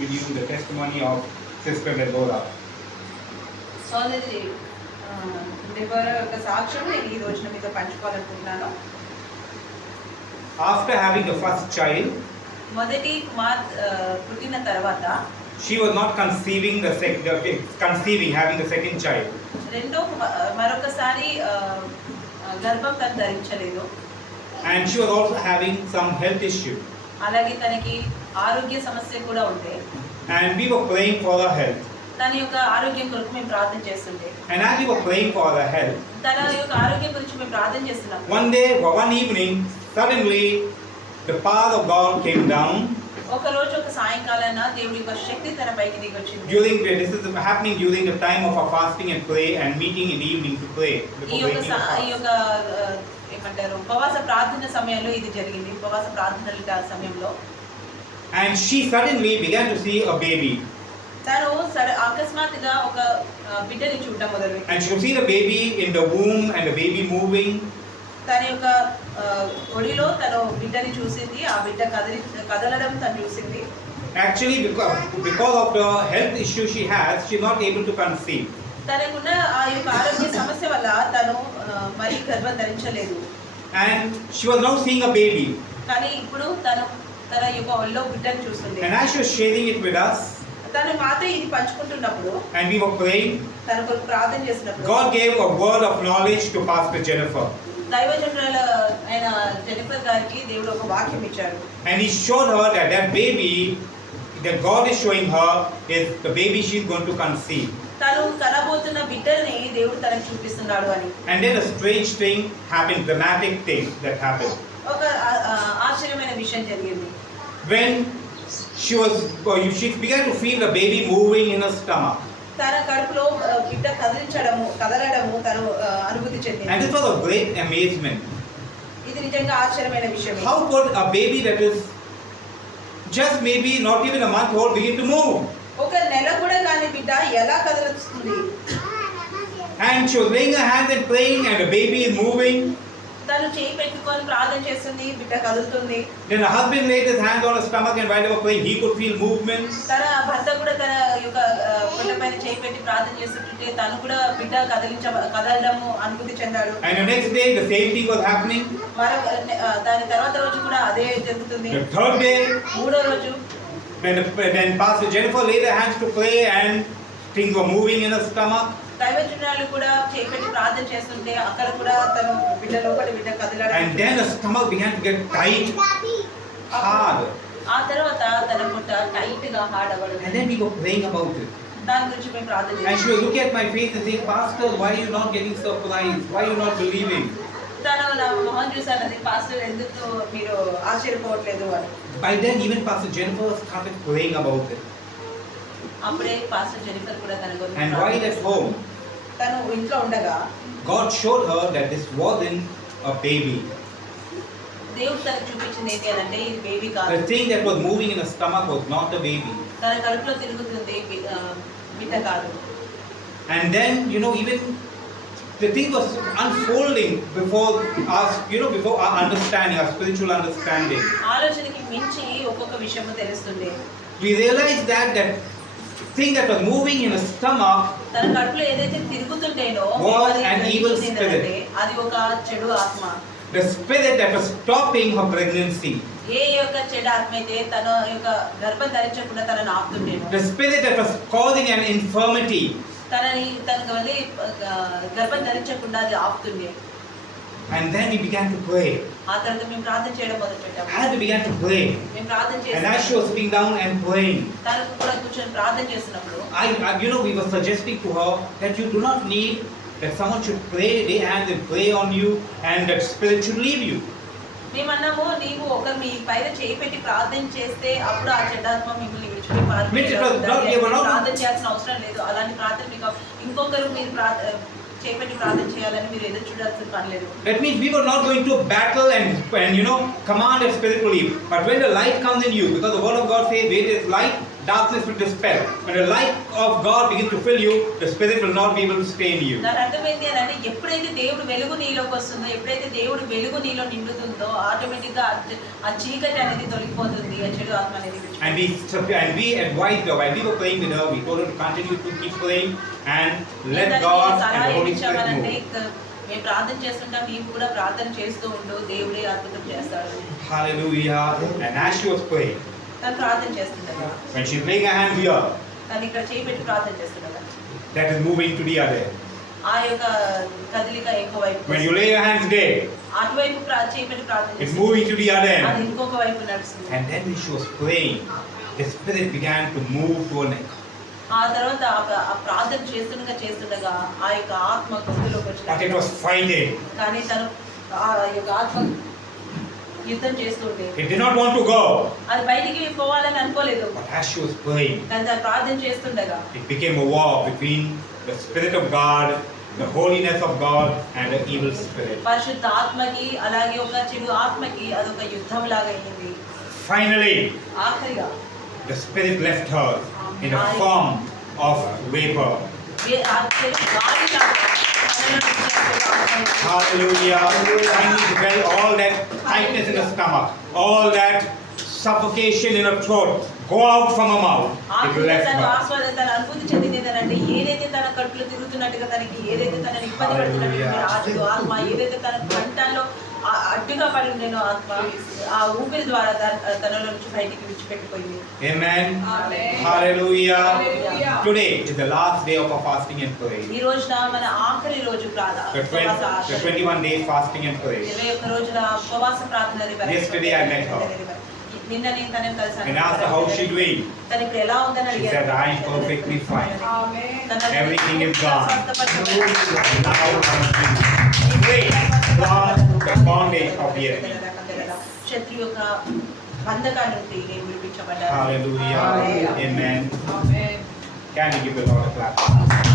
with you the testimony of Sister Deborah. సోదరి Deborah యొక్క సాక్ష్యం నేను ఈ రోజున మీతో పంచుకోవాలనుకుంటున్నాను. After having the first child, మొదటి పుట్టిన తర్వాత she was not conceiving having the second child. మరొకసారి గర్భం తను ధరించలేదు. And she was also having some health issue. అలాగే తనకి ఆరోగ్య సమస్య కూడా ఉండే. And we were praying for her health. తన యొక్క ఆరోగ్యం కొరకు మేము ప్రార్థన చేస్తుంటే. And as we were praying for her health, తన యొక్క ఆరోగ్యం గురించి మేము ప్రార్థన చేస్తున్నాం. one evening, suddenly the power of God came down. ఒక రోజు ఒక సాయంకాలాన దేవుడి యొక్క శక్తి తన పైకి దిగి వచ్చింది. This is happening during the time of our fasting and pray and meeting in the evening to pray. ఈ యొక్క ఏమంటారు ఉపవాస ప్రార్థన సమయంలో ఇది జరిగింది. ఉపవాస ప్రార్థనల సమయంలో. And she suddenly began to see a baby. తను అకస్మాత్తుగా ఒక బిడ్డని చూడడం మొదలుపెట్టింది. And she could see the baby in the womb and the baby moving. తన యొక్క ఒడిలో తను బిడ్డని చూసింది. ఆ బిడ్డ కదలడం తను చూసింది. Actually, because of the health issue she has, she's not able to conceive. తనకున్న ఆ యొక్క ఆరోగ్య సమస్య వల్ల తను మరి గర్భం ధరించలేదు. And she was now seeing a baby. కానీ ఇప్పుడు తన యొక్క ఒళ్ళో బిడ్డని చూస్తుంది. And as she was sharing it with us, తను మాతో ఇది పంచుకుంటున్నప్పుడు, and we were praying, తన కొరకు ప్రార్థన చేసినప్పుడు, God gave a word of knowledge to Pastor Jennifer. దైవజనురాలు అయిన జెనిఫర్ గారికి దేవుడు ఒక వాక్యం ఇచ్చాడు. And he showed her that baby that God is showing her is the baby she is going to conceive. తను కనబోతున్న బిడ్డని దేవుడు తనకు చూపిస్తున్నాడు అని. And then a strange thing happened, dramatic thing that happened. ఒక ఆశ్చర్యమైన విషయం జరిగింది. When she began to feel the baby moving in her stomach. తన కడుపులో బిడ్డ కదలడము తను అనుభూతి చెందింది. And this was a great amazement. ఇది నిజంగా ఆశ్చర్యమైన విషయం. How could a baby that is just maybe not even a month old begin to move? ఒక నెల కూడా కాని బిడ్డ ఎలా కదలుతుంది? And she was laying her hands and praying, and the baby is moving. తను చేయి పెట్టుకొని ప్రార్థన చేస్తుంది, బిడ్డ కదులుతుంది. Then her husband laid his hands on her stomach, and while they were praying, he could feel movements. తన భర్త కూడా తన యొక్క పొట్టపైన చేయి పెట్టి ప్రార్థన చేస్తుంటే తను కూడా బిడ్డ కదలడము అనుభూతి చెందాడు. And the next day, the same thing was happening. దాని తర్వాత రోజు కూడా అదే జరుగుతుంది. The third day, మూడో రోజు, then Pastor Jennifer laid her hands to pray, and things were moving in her stomach. దైవజనురాలు కూడా చేయి పెట్టి ప్రార్థన చేస్తుంటే అక్కడ కూడా తను బిడ్డ లోపల బిడ్డ కదలడం. And then the stomach began to get tight, hard. ఆ తర్వాత తన పొట్ట టైట్ గా హార్డ్ అవ్వడం. And then we were praying about it. దాని గురించి మేము ప్రార్థన చేసాం. And she was looking at my face and saying, Pastor, why are you not getting surprised? Why are you not believing? తను నా మొహం చూసానది, పాస్టర్ ఎందుకు మీరు ఆశ్చర్యపోవట్లేదు అని. By then, even Pastor Jennifer started praying about it. అప్పుడే pastor Jennifer కూడా తన గురించి. And while at home, తను ఇంట్లో ఉండగా God showed her that this wasn't a baby. దేవుడు తనకు చూపించింది ఏంటి అంటే ఇది బేబీ కాదు. The thing that was moving in her stomach was not a baby. తన కడుపులో తిరుగుతుంది బిడ్డ కాదు. And then, even the thing was unfolding before us, before our understanding, our spiritual understanding. ఆలోచనకి మించి ఒక్కొక్క విషయం తెలుస్తుంది. We realized that thing that was moving in her stomach తన కడుపులో ఏదైతే తిరుగుతుండేనో was an evil spirit. అది ఒక చెడు ఆత్మ. The spirit that was stopping her pregnancy. ఏ యొక్క చెడు ఆత్మ అయితే తన యొక్క గర్భం ధరించకుండా తనను ఆపుతుండేనో. The spirit that was causing an infirmity. తనకు వెళ్ళి గర్భం ధరించకుండా అది ఆపుతుండే. And then we began to pray. ఆ తర్వాత మేము ప్రార్థన చేయడం మొదలుపెట్టాము. As we began to pray, మేము ప్రార్థన చేసాము. and as she was sitting down and praying, తనకు కూడా కూర్చొని ప్రార్థన చేస్తున్నప్పుడు we were suggesting to her that you do not need that someone should lay hands and pray on you, and that spirit should leave you. మేమన్నాము, నీవు ఒకరు మీ పైన చేయి పెట్టి ప్రార్థన చేస్తే అప్పుడు ఆ చెడ్డాత్మ మిమ్మల్ని విడిచిపోయి ప్రార్థన చేయాల్సిన అవసరం లేదు. అలాంటి ప్రార్థన మీకు ఇంకొకరు మీరు చేపట్టి ప్రార్థన చేయాలని మీరు ఎదురు చూడాల్సిన పని లేదు. That means we were not going to battle and command a spirit to leave. But when the light comes in you, because the word of God says, where there is light, darkness will dispel. When the light of God begins to fill you, the Spirit will not be able to stay in you. దాని అర్థం ఏంటి అని అంటే ఎప్పుడైతే దేవుడు వెలుగు నీలోకి వస్తుందో, ఎప్పుడైతే దేవుడు వెలుగు నీలో నిండుతుందో ఆటోమేటిక్ గా ఆ చీకటి అనేది తొలగిపోతుంది, ఆ చెడు ఆత్మ అనేది And we advised her while we were praying with her. We told her to continue to keep praying and let God and the Holy Spirit move. మేము ప్రార్థన చేస్తుంటాం, నీవు కూడా ప్రార్థన చేస్తూ ఉండు, దేవుడే అద్భుతం చేస్తాడు. Hallelujah. And as she was praying, తను ప్రార్థన చేస్తుండగా, when she laying her hand here, తను ఇక్కడ చేయి పెట్టి ప్రార్థన చేస్తుండగా that is moving to the other. ఆ యొక్క కదలిక ఇంకో వైపు, When you lay your hands there, అటువైపు చేయి పెట్టి ప్రార్థన it's చేస్తుంది, moving to the other అది end. ఇంకొక వైపు నడుస్తుంది. And then when she was praying, the Spirit began to move to her neck. ఆ తర్వాత ఆ ప్రార్థన చేస్తుండగా ఆ యొక్క ఆత్మ గొంతులోకి But it వచ్చిన, was fighting. కానీ తను ఆ యొక్క ఆత్మ యుద్ధం చేస్తుంటే It did not want to go. అది బయటికి పోవాలని అనుకోలేదు, But as she was praying, కానీ తను ప్రార్థన చేస్తుండగా it became a war between the Spirit of God, the holiness of God, and the evil spirit. పరిశుద్ధ ఆత్మకి అలాగే ఒక చెడు ఆత్మకి అదొక యుద్ధం లాగా అయింది. Finally, ఆఖరిగా the Spirit left her in the form of vapor. ఆ చెడు గాలిలాగా తనలో నుంచి ఆత్మ Hallelujah. Finally, she felt all that tightness in the stomach, all that suffocation in her throat go out from her mouth. It ఆఖరిగా left తను her. ఆస్వాదన తను అనుభూతి చెందింది ఏంటంటే ఏదైతే తన కడుపులో తిరుగుతున్నట్టుగా తనకి ఏదైతే తనని ఇబ్బంది పెడుతున్నట్టుగా ఆ చెడు ఆత్మ ఏదైతే తన కంఠంలో అడ్డుగా పడి ఉండేనో ఆత్మ ఆ ఊపిరి ద్వారా తనలో నుంచి బయటికి విడిచిపెట్టిపోయింది. Amen. Amen. Hallelujah. Hallelujah. Today is the last day of our fasting and praying. ఈ రోజున మన ఆఖరి రోజు The 21 days fasting and praying. 21 రోజుల ఉపవాస ప్రార్థన Yesterday I met her. నిన్న నేను తనని కలిసాను. And asked her how she doing. తను ఇప్పుడు ఎలా ఉందని She said, అడిగాను. I am perfectly fine. Amen. తన Everything is gone. స్వస్థపరచబడింది. Now I'm free from the bondage of the enemy. శత్రు యొక్క బంధకాల నుండి నేను విడిపించబడ్డాను. Hallelujah. Hallelujah. Amen. Amen. Can you give the Lord a clap?